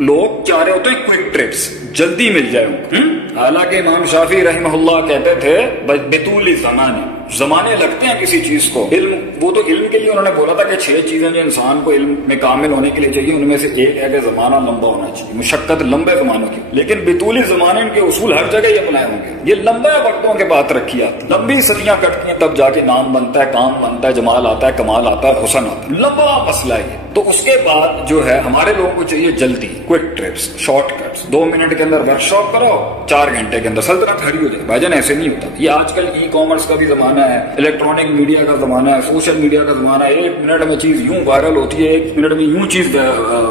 लोग चाह रहे होते हैं क्विक ट्रिप्स, जल्दी मिल जाए। हालांकि इमाम शाफी रहमहुल्लाह कहते थे बेतूल जमाने लगते हैं किसी चीज को। इल्म, वो तो इल्म के लिए उन्होंने बोला था कि 6 चीजें जो इंसान को इल्म में कामिल होने के लिए चाहिए, उनमें से एक है कि जमाना लंबा होना चाहिए, मुशक्कत लंबे जमानों की। लेकिन बेतूली जमाने के उसूल हर जगह ये बनाए होंगे, ये लंबे वक्तों के बात रखी आती, लंबी सदियां कटती हैं, तब जाके नाम बनता है, काम बनता है, जमाल आता है, कमाल आता है, हुस्न आता है, लंबा मसला है। तो उसके बाद जो है हमारे लोगों को चाहिए जल्दी, क्विक ट्रिप्स, शॉर्टकट्स। 2 मिनट के अंदर वर्कशॉप करो, 4 घंटे के अंदर सल्तनत खड़ी हो जाए। भाईजान ऐसे नहीं होता। ये आजकल ई कॉमर्स का भी जमाना है, इलेक्ट्रॉनिक मीडिया का जमाना है, सोशल मीडिया का जमाना है। 1 मिनट में चीज यूं वायरल होती है, 1 मिनट में यूं चीज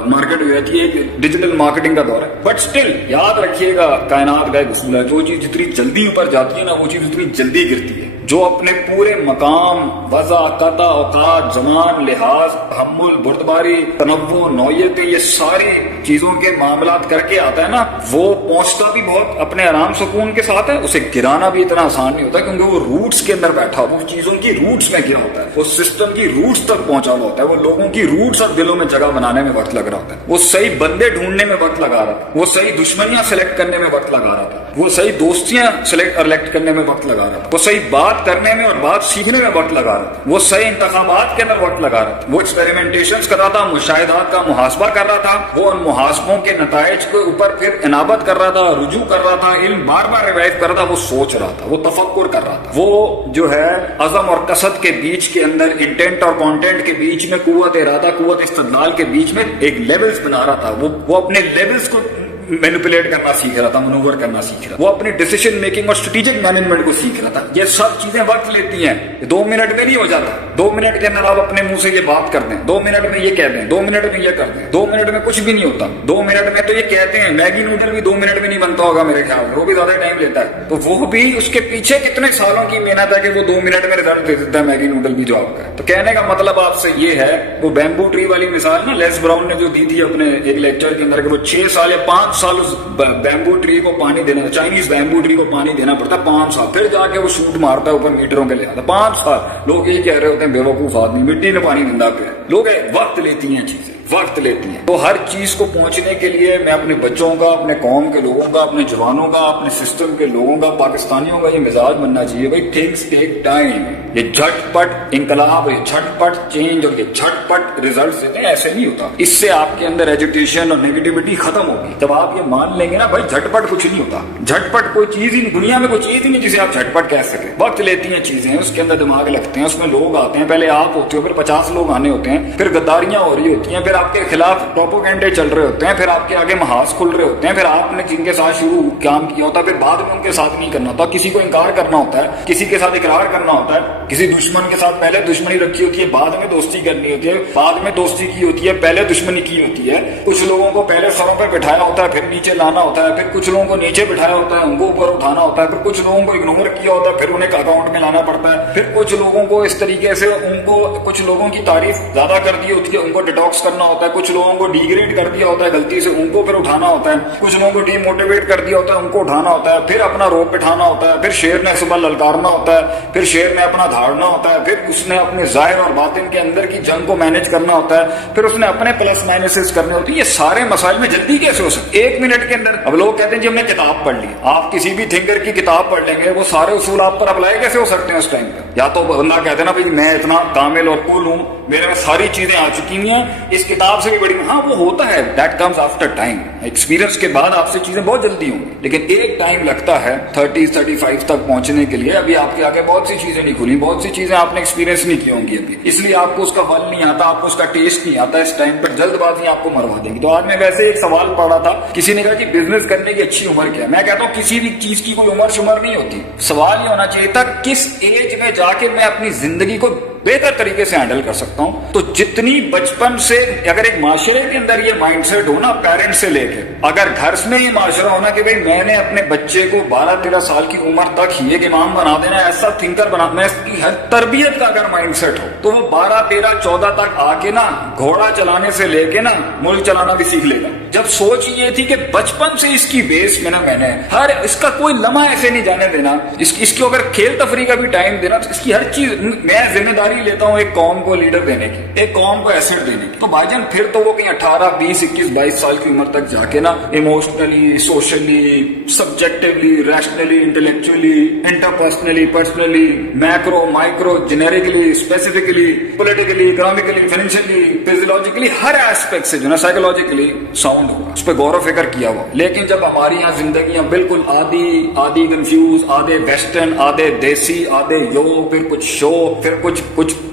मार्केट में जाती है, डिजिटल मार्केटिंग का दौर है। बट स्टिल याद रखिएगा, कायनात का एक उसूल है, जो चीज जितनी जल्दी ऊपर जाती है ना, वो चीज उतनी जल्दी गिरती है। जो अपने पूरे मकाम, वज़ा, कता, औकात, जमान, लिहाज, तहम्मुल, बुर्दबारी, तनव्वु, नौयतें, ये सारी चीजों के मामलात करके आता है ना, वो पहुंचता भी बहुत अपने आराम सुकून के साथ है। उसे गिराना भी इतना आसान नहीं होता, क्योंकि वो रूट्स के अंदर बैठा, वो चीजों की रूट्स में गया होता है, वो सिस्टम की रूट्स तक पहुंचाना होता है, वो लोगों की रूट्स और दिलों में जगह बनाने में वक्त लग रहा होता है, वो सही बंदे ढूंढने में वक्त लगा रहा था, वो सही दुश्मनियां सेलेक्ट करने में वक्त लगा रहा था, वो सही दोस्तियां सेलेक्ट करने में वक्त लगा रहा था, वो सही बात करने में और बात सीखने में वक्त लगा रहा था, वो सही इंतखाबात के अंदर वक्त लगा रहा था, वो एक्सपेरिमेंटेशंस कर रहा था, मुशाहिदात का मुहासबा कर रहा था, वो उन मुहासबों के नताइज के ऊपर फिर इनाबत कर रहा था, रुजू कर रहा था, इल्म बार बार रिवाइव कर रहा था, वो सोच रहा था, वो तफक्कुर कर रहा था, वो जो है अज़म और कसद के बीच के अंदर, इंटेंट और कॉन्टेंट के बीच में, कुव्वत इरादा, कुव्वत इस्तिदलाल के बीच में एक लेवल्स बना रहा था। वो अपने लेवल्स को मैनिपुलेट करना सीख रहा था, मनूवर करना सीख रहा था, वो अपनी डिसीजन मेकिंग और स्ट्रेटेजिक मैनेजमेंट को सीख रहा था। ये सब चीजें वक्त लेती हैं, 2 मिनट में नहीं हो जाता। 2 मिनट के अंदर आप अपने मुंह से ये बात कर दें, 2 मिनट में ये कह दें, 2 मिनट में ये कर दें, 2 मिनट में कुछ भी नहीं होता। 2 मिनट में तो ये कहते हैं, मैगी नूडल भी 2 मिनट में नहीं बनता होगा मेरे ख्याल में, वो भी ज्यादा टाइम लेता है। तो वो भी उसके पीछे कितने सालों की मेहनत है कि वो 2 मिनट में रिजल्ट दे देता है, मैगी नूडल भी जो आपका है। तो कहने का मतलब आपसे ये है, वो बैम्बू ट्री वाली मिसाल ना लेस ब्राउन ने जो दी थी अपने एक लेक्चर के अंदर, कि वो 6 साल या 5 साल उस बैम्बू ट्री को पानी देना, चाइनीज बैम्बू ट्री को पानी देना पड़ता है 5 साल, फिर जाके वो शूट मारता है ऊपर मीटरों के लिहाज। 5 साल लोग ये कह रहे होते हैं बेवकूफ आदमी, मिट्टी में पानी गंदा पे। लोग वक्त लेती हैं चीजें, वक्त लेती हैं। तो हर चीज को पहुंचने के लिए मैं अपने बच्चों का, अपने कौम के लोगों का, अपने जवानों का, अपने सिस्टम के लोगों का, पाकिस्तानियों का ये मिजाज बनना चाहिए, भाई थिंग्स टेक टाइम। ये झटपट इंकलाब, ये झटपट चेंज और ये झटपट रिजल्ट देते हैं, ऐसे नहीं होता। इससे आपके अंदर एजुटेशन और नेगेटिविटी खत्म होगी। जब आप ये मान लेंगे ना भाई झटपट कुछ नहीं होता, झटपट कोई चीज ही, दुनिया में कोई चीज ही नहीं जिसे आप झटपट कह सके। वक्त लेती हैं चीजें, उसके अंदर दिमाग लगते हैं, उसमें लोग आते हैं, पहले आप होते हो, फिर 50 लोग आने होते हैं, फिर गद्दारियां हो रही होती हैं, फिर आपके खिलाफ प्रोपोगेंडे चल रहे होते हैं, फिर आपके आगे महाज खुल रहे होते हैं, फिर आपने जिनके साथ शुरू काम किया होता है, फिर बाद में उनके साथ नहीं करना होता, किसी को इनकार करना होता है, किसी के साथ इकरार करना होता है, किसी दुश्मन के साथ पहले दुश्मनी रखी होती है, बाद में दोस्ती करनी होती है, बाद में दोस्ती की होती है, पहले दुश्मनी की होती है। कुछ लोगों को पहले सरों पर बिठाया होता है, फिर नीचे लाना होता है, फिर कुछ लोगों को नीचे बिठाया होता है, उनको ऊपर उठाना होता है, फिर कुछ लोगों को इग्नोर किया होता है, फिर उन्हें अकाउंट में लाना पड़ता है, फिर कुछ लोगों को इस तरीके से, उनको कुछ लोगों की तारीफ ज्यादा कर दी होती है, उनको डिटॉक्स करना होता है, कुछ लोगों को डिग्रेड कर दिया होता है गलती से, उनको फिर उठाना होता है, कुछ लोगों को डीमोटिवेट कर दिया होता है, उनको उठाना होता है, फिर अपना रोप बिठाना होता है, फिर शेर ने सुबह ललकारना होता है, फिर शेर ने अपना धाड़ना होता है, फिर उसने अपने जाहिर और बातिन के अंदर की जंग को मैनेज करना होता है, फिर उसने अपने प्लस माइनसेस करने होते हैं। ये सारे मसाइल में जल्दी कैसे हो सकते 1 मिनट के अंदर? अब लोग कहते हैं जी हमने किताब पढ़ ली, आप किसी भी थिंकर की किताब पढ़ लेंगे, वो सारे उसूल आप पर अप्लाई कैसे हो सकते हैं उस टाइम पर? या तो बंदा कहते हैं ना भाई मैं इतना कामिल और कूल हूं, मेरे में सारी चीजें आ चुकी हैं, इस किताब से भी बड़ी, हाँ वो होता है, that comes after time. Experience के बाद आपसे चीजें बहुत जल्दी होंगी, लेकिन एक टाइम लगता है 30-35 तक पहुंचने के लिए। अभी आपके आगे बहुत सी चीजें नहीं खुली, बहुत सी चीजें आपने एक्सपीरियंस नहीं की होंगी अभी, इसलिए आपको उसका फल नहीं आता, आपको उसका टेस्ट नहीं आता। इस टाइम पर जल्दबाजी आपको मरवा देगी। तो आज मैं वैसे एक सवाल पढ़ा था, किसी ने कहा कि बिजनेस करने की अच्छी उम्र क्या है? मैं कहता हूँ किसी भी चीज की कोई उम्र शुमर नहीं होती। सवाल ये होना चाहिए था किस एज में जाके मैं अपनी जिंदगी को बेहतर तरीके से हैंडल कर सकता हूं। तो जितनी बचपन से अगर एक माशरे के अंदर ये माइंडसेट हो ना, पेरेंट्स से लेके, अगर घर में ये माशरा होना कि भाई मैंने अपने बच्चे को 12-13 साल की उम्र तक ही एक इमाम बना देना, ऐसा थिंकर बना देना, इसकी हर तरबियत का अगर माइंडसेट हो तो वो 12-13-14 तक आके ना घोड़ा चलाने से लेके ना मुल्क चलाना भी सीख लेगा। जब सोच ये थी कि बचपन से इसकी बेस में ना मैंने हर इसका कोई लम्हा ऐसे नहीं जाने देना, इसकी अगर खेल तफरी का भी टाइम देना, तो इसकी हर चीज मैं जिम्मेदारी जिम्मेदारी लेता हूँ एक कौम को लीडर देने की, एक कौम को एसेट देने की, तो भाईजान फिर तो वो कहीं 18, 20, 21, 22 साल की उम्र तक जाके ना emotionally, socially, subjectively, rationally, intellectually, interpersonally, personally, macro, micro, generically, specifically, politically, economically, financially, physiologically, हर एस्पेक्ट से जो ना साइकोलॉजिकली साउंड होगा, उस पर गौर फिक्र किया हुआ। लेकिन जब हमारी यहाँ जिंदगियां बिल्कुल आधी कंफ्यूज, आधे वेस्टर्न, आधे देसी, आधे योग, फिर कुछ शो, फिर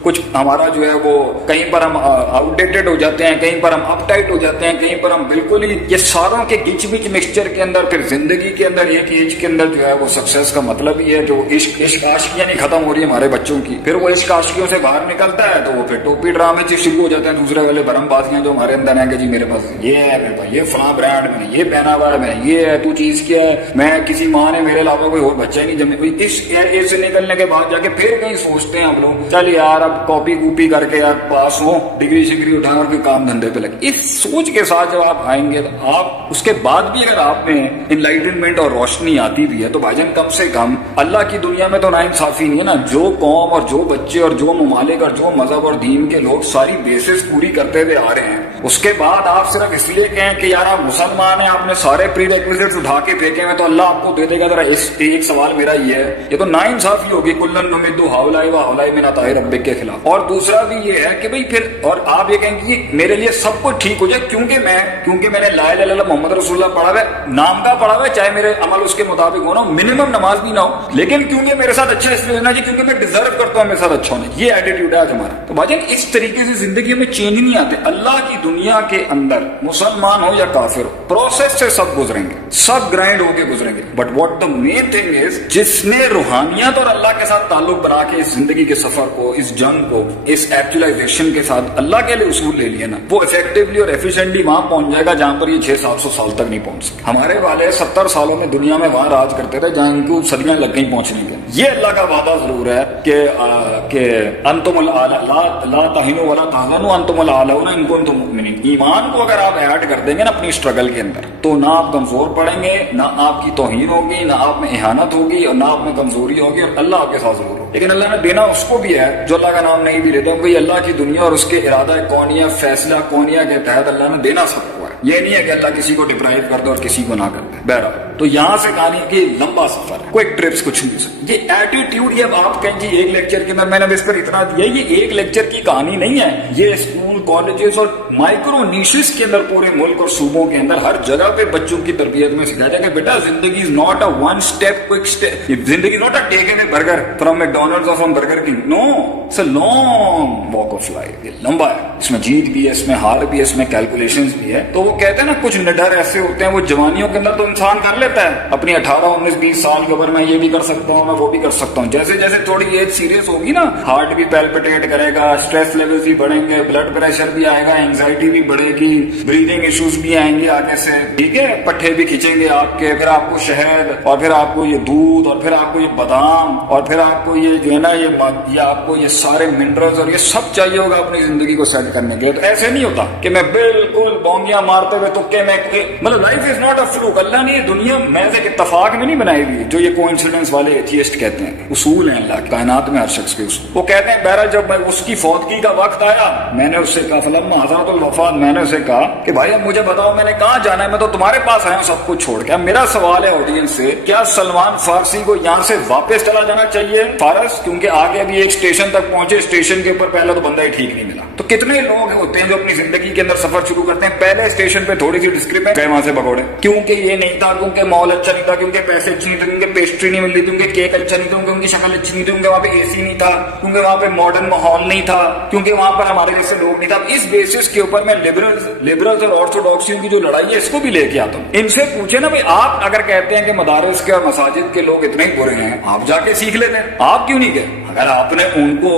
कुछ हमारा जो है वो कहीं पर हम आउटडेटेड हो जाते हैं, कहीं पर हम अपटाइट हो जाते हैं, कहीं पर हम बिल्कुल ही ये सारों के गिच बिच मिक्सचर के अंदर, फिर जिंदगी के अंदर एक एज के अंदर जो है वो सक्सेस का मतलब ही है जो इश्क आशिकियां नहीं खत्म हो रही है हमारे बच्चों की, फिर वो इश्क आशिकियों से बाहर निकलता है तो वो फिर टोपी ड्रामे से शुरू हो जाते हैं, दूसरे वाले भरमबाजियां जो हमारे अंदर है कि जी मेरे पास ये है, मेरे पास ये फला ब्रांड, मैंने ये पहना हुआ है, मैंने ये है, तू चीज क्या है, मैं किसी माँ ने मेरे अलावा कोई और बच्चा ही नहीं जमे। इस एज से निकलने के बाद जाके फिर कहीं सोचते हैं हम लोग चल यार अब कॉपी कूपी करके यार पास हो, डिग्री शिग्री उठा और काम धंधे पे लगे। इस सोच के साथ जब आप आएंगे तो आप उसके बाद भी अगर आप में इनलाइटनमेंट और रोशनी आती भी है तो भाईजान कम से कम अल्लाह की दुनिया में तो नाइंसाफी नहीं है ना। जो कौम और जो बच्चे और जो ममालिक और जो मजहब और दीन के लोग सारी बेसिस पूरी करते हुए आ रहे हैं, उसके बाद आप सिर्फ इसलिए कहें कि यार आप मुसलमान हैं, आपने सारे प्री रिक्विजिट्स उठा के फेंके हैं तो अल्लाह आपको दे देगा। जरा एक सवाल मेरा ये है, ये तो नाइंसाफी होगी, कुल्लन नुमिद्दु हाउलाई व हाउलाई मिन अताई रब्बिक के खिलाफ। और दूसरा भी ये है कि भाई फिर और आप ये कहेंगे कि मेरे लिए सब कुछ ठीक हो जाए क्योंकि मैंने ला इलाहा इल्लल्लाह मोहम्मद रसूलुल्लाह पढ़ा हुआ है, नाम का पढ़ा हुआ है, चाहे मेरे अमल उसके मुताबिक हो ना, मिनिमम नमाज भी ना हो, लेकिन क्योंकि मेरे साथ अच्छा इसलिए होना चाहिए क्योंकि मैं डिजर्व करता हूं मेरे साथ अच्छा होना। ये एटीट्यूड है आज हमारा। तो भाईजान इस तरीके से जिंदगी में चेंज नहीं आते। अल्लाह की दुनिया के अंदर मुसलमान हो या काफिर हो, प्रोसेस से सब गुजरेंगे, सब ग्राइंड होके गुजरेंगे, but what the main thing is जिसने रूहानियत और अल्लाह के साथ ताल्लुक बना के इस जिंदगी के सफर को, इस जंग को, इस एक्चुअलाइजेशन के साथ अल्लाह के लिए उसूल ले लिए ना, वो इफेक्टिवली और एफिशिएंटली वहां पहुंच जाएगा जहां पर ये 600-700 साल तक नहीं पहुंच सके। हमारे वाले 70 सालों में दुनिया में वहां राज करते थे जहां इनको सदियां लग गई पहुंचने के। ये अल्लाह का वादा जरूर है कि अंतुमुल आला ला तहिनु वला तहज़नु अंतुमुल आलाउना इन कुंतुम मुमिनीन। ईमान को अगर आप ऐड कर देंगे ना अपनी स्ट्रगल के अंदर तो ना आप कमजोर पड़ेंगे, ना आपकी तौहीन होगी, ना आप में इहानत होगी और ना आप में कमजोरी होगी, और अल्लाह आपके साथ जरूर हो। लेकिन अल्लाह ने देना उसको भी है जो अल्लाह का नाम नहीं भी लेता। कोई अल्लाह की दुनिया और उसके इरादा कौनिया, फैसला कौनिया के तहत अल्लाह ने देना सबको है। ये नहीं है कि अल्लाह किसी को डिप्राइव कर दे और किसी को ना कर दे। बहरहाल तो यहाँ से कहानी की लंबा सफर है, क्विक ट्रिप्स कुछ नहीं। ये एटीट्यूड, ये आप कहें जी एक लेक्चर के अंदर मैंने इस पर इतना दिया, ये एक लेक्चर की कहानी नहीं है। ये स्कूल, कॉलेजेस और माइक्रो नीशेस के अंदर पूरे मुल्क और सूबों के अंदर हर जगह पे बच्चों की तरबियत में सिखाया जाएगा बेटा जिंदगी is not a one step quick step, जिंदगी not a takeaway burger from McDonald's और from Burger King, no it's a long walk of life. ये लंबा है, इसमें जीत भी है, इसमें हार भी है, इसमें कैलकुलेशंस भी है। तो वो कहते हैं ना कुछ निडर ऐसे होते हैं वो जवानियों के अंदर तो इंसान कर लेता है, अपनी 18, 19, 20 साल के ऊपर मैं ये भी कर सकता हूँ, मैं वो भी कर सकता हूँ। जैसे जैसे थोड़ी एज सीरियस होगी ना, हार्ट भी पैल्पिटेट करेगा, स्ट्रेस लेवल्स भी बढ़ेंगे, ब्लड प्रेशर भी आएगा, एंग्जाइटी भी बढ़ेगी, ब्रीदिंग इश्यूज भी आएंगे आगे से, ठीक है, पट्टे भी खींचेंगे आपके, फिर आपको शहद और फिर आपको ये दूध और फिर आपको ये बादाम और फिर आपको ये जो है ना ये आपको ये सारे मिनरल्स और ये सब चाहिए होगा अपनी जिंदगी को सेट करने के। तो ऐसे नहीं होता कि मैं बिल्कुल बोंगियां मारते हुए तुक्के में, मतलब life is not a fluke. अल्लाह ने ये दुनिया महज एक इत्तफाक में नहीं बनाई हुई जो ये कोइंसिडेंस वाले एथियस्ट कहते हैं। उसूल है अल्लाह कायनात में हर शख्स के उसूल। वो कहते हैं बहरहाल जब मैं उसकी फौतगी का वक्त आया मैंने उससे कहा फलम्मा हज़रतुल वफ़ात, मैंने उसे कहा कि भाई अब मुझे बताओ मैंने कहाँ जाना है, मैं तो तुम्हारे पास आया हूँ सब कुछ छोड़ के। अब मेरा सवाल है ऑडियंस से, क्या सलमान फारसी को यहाँ से वापस चला जाना चाहिए फारस? क्योंकि आगे भी एक स्टेशन तक पहुंचे, स्टेशन के ऊपर पहले तो बंदा ही ठीक नहीं मिला। तो कितने लोग होते हैं जो अपनी जिंदगी के अंदर सफर शुरू करते हैं, पहले स्टेशन पे थोड़ी सी डिस्क्रिपेंट गए वहां से भगोड़े, क्योंकि ये नहीं था, क्योंकि मॉल अच्छा नहीं था, क्योंकि पैसे अच्छे नहीं थे, क्योंकि पेस्ट्री नहीं मिल रही, क्योंकि केक अच्छा नहीं था, क्योंकि उनकी शक्ल अच्छी नहीं थी, क्योंकि वहां पे एसी नहीं था, क्योंकि वहां पे मॉडर्न माहौल नहीं था, क्योंकि वहां पर हमारे जैसे लोग नहीं था। इस बेसिस के ऊपर मैं लिबरल्स और ऑर्थोडॉक्सियों की जो लड़ाई है इसको भी लेके आता हूँ। इनसे पूछे ना भाई, आप अगर कहते हैं कि मदारिस के और मसाजिद के लोग इतने ही बुरे हैं, आप जाके सीख लेते हैं, आप क्यों नहीं गए? अगर आपने उनको,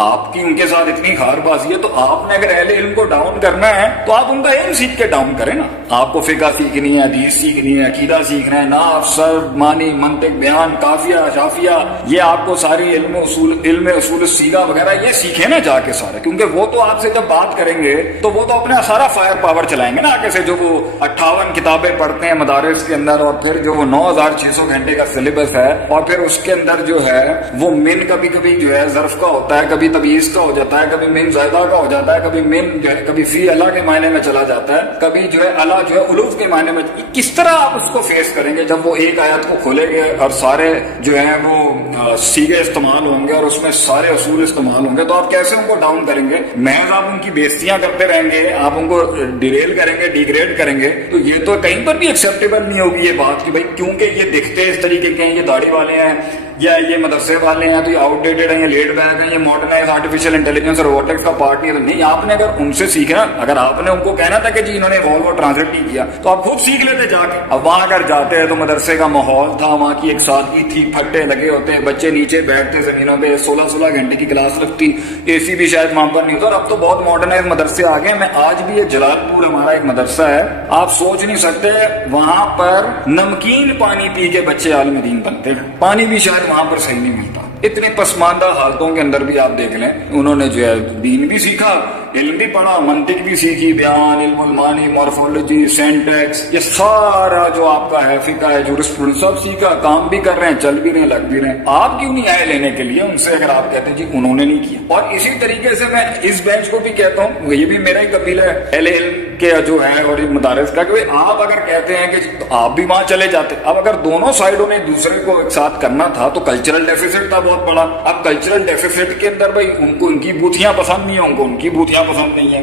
आपकी उनके साथ इतनी खारबाजी है तो आपने अगर अहले इल्म को डाउन करना है तो आप उनका इल्म सीख के डाउन करें ना। आपको फिका सीखनी है, हदीस सीखनी है, अकीदा सीखना है, नाफ, सर्फ, मानी, मंतिक, बयान, काफिया, शाफिया, ये आपको सारी इल्म उसूल सीगा वगैरह ये सीखे ना जाके सारे, क्योंकि वो तो आपसे जब बात करेंगे तो वो तो अपना सारा फायर पावर चलाएंगे ना आगे से। जो वो 58 किताबें पढ़ते हैं मदारिस के अंदर और फिर जो वो 9600 घंटे का सिलेबस है और फिर उसके अंदर जो है वो मिन कभी कभी जो है ज़र्फ का होता है, कभी तबीज का हो जाता है, कभी मिन ज़ायदा का हो जाता है, कभी मिन जो है कभी फी अला के मायने में चला जाता है, कभी जो है अला जो है उलूफ के मायने में। किस तरह आप उसको फेस करेंगे जब वो एक आयत को खोलेंगे और सारे जो है वो सीगे इस्तेमाल होंगे और उसमें सारे असूल इस्तेमाल होंगे, तो आप कैसे उनको डाउन करेंगे? महज आप उनकी बेइज्जतियां करते रहेंगे, आप उनको डिरेल करेंगे, डिग्रेड करेंगे, तो ये तो कहीं पर भी एक्सेप्टेबल नहीं होगी ये बात कि भाई क्योंकि ये दिखते इस तरीके के हैं, ये दाढ़ी वाले हैं या ये मदरसे वाले हैं तो ये आउटडेटेड हैं, ये लेट बैक हैं, ये मॉडर्नाइज आर्टिफिशियल इंटेलिजेंस और रोबोटिक्स का पार्ट नहीं है। तो नहीं, आपने अगर उनसे सीखना, अगर आपने उनको कहना था कि जी इन्होंने वॉल्वो ट्रांसलेट नहीं किया, तो आप खुद सीख लेते जाके। अब वहां अगर जाते हैं तो मदरसे का माहौल था, वहां की एक सादगी थी, फट्टे लगे होते हैं, बच्चे नीचे बैठते जमीनों पे, 16-16 घंटे की क्लास लगती, एसी भी शायद वहां पर नहीं होता। और अब तो बहुत मॉडर्नाइज मदरसे आ गए। मैं आज भी ये जलालपुर हमारा एक मदरसा है, आप सोच नहीं सकते, वहां पर नमकीन पानी पी के बच्चे आलिम दीन बनते हैं। पानी भी शायद वहां पर सही नहीं मिलता। इतने पसमानदा हालतों के अंदर भी आप देख लें, उन्होंने जो है दीन भी सीखा, इल्म भी पढ़ा, मंतिक भी सीखी, बयान, इल्मुल मानी, मॉर्फोलॉजी, सेंटेक्स, ये सारा जो आपका है फिका है, जूरिस्प्रूडेंस सब सीखा, काम भी कर रहे हैं, चल भी रहे हैं, लग भी रहे हैं। आप क्यों नहीं आए लेने के लिए उनसे, अगर आप कहते हैं जी उन्होंने नहीं किया? और इसी तरीके से मैं इस बेंच को भी कहता हूँ, ये भी मेरा ही कबीला है अहले इल्म के जो है और मदारिस का, कि आप अगर कहते हैं कि तो आप भी वहां चले जाते। अब अगर दोनों साइडों ने दूसरे को एक साथ करना था तो कल्चरल डेफिसिट था बहुत बड़ा। अब कल्चरल डेफिसिट के अंदर भाई उनको उनकी बूथियां पसंद नहीं है, उनको उनकी बूथियां पसंद नहीं है।